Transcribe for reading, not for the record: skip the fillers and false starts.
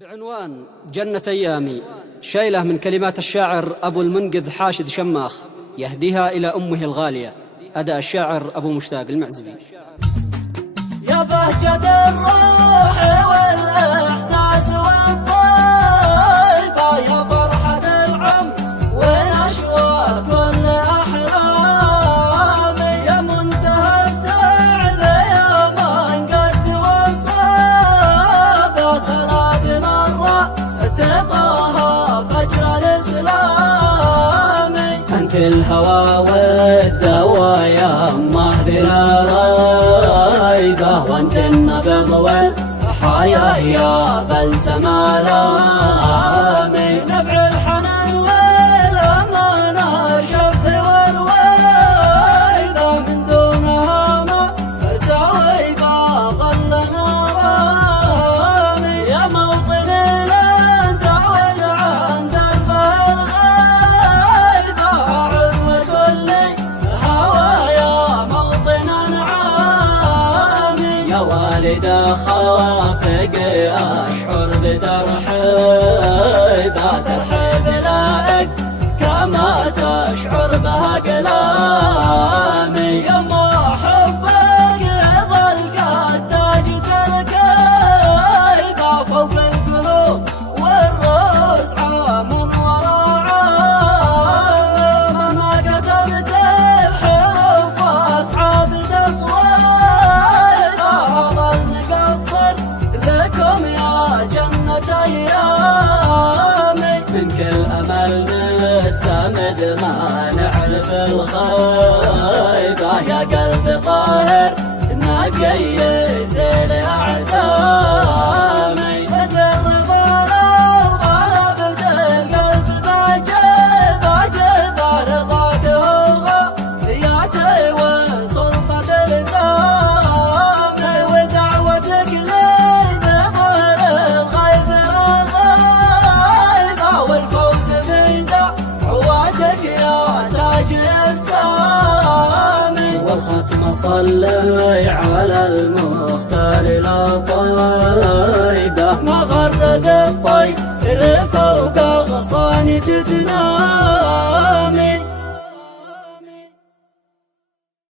بعنوان جنة أيامي، شيلة من كلمات الشاعر أبو المنقذ حاشد شماخ، يهديها إلى أمه الغالية. أداء الشاعر أبو مشتاق المعزبي. يا بهجة الروح والإحساس والطيبة، يا فرحة العمر ونشوة كل أحلامي، يا منتهى السعد يا من قد توصى ثلاث مرات طه فجر الإسلام. أنت الهوى والدواء يا مهدنا وانت النبض والحياة يا بلسم آلامي، نبع الحنان والأمانة شف والويدة، من دونها ما ارتوي ظلنا رامي، يا موطن لن تعود عن درب الغيبة، عذر كل هوايا موطن يا والد خافق أشعر بترحيبه، ترحيب لائق كما تشعر بها قلامي، يما حبك يظل كالتاج تركيبه، فوق القلوب والرؤوس عام وراء عام، مهما كتبت الحروف وأصحاب تصوير لكم يا جنة أيامي، من كل أمل نستمد ما نعرف الخيبة، يا قلب طاهر نقي زين أعدامي، تجرب لو غلبت القلب باجب رضاك هو ياتي وسلطة الزامي، ودعوتك والفوز بدعواتك يا تاج السامي، والختم صلي على المختار لا طيبة، ما غرد الطير فوق غصان تتنام.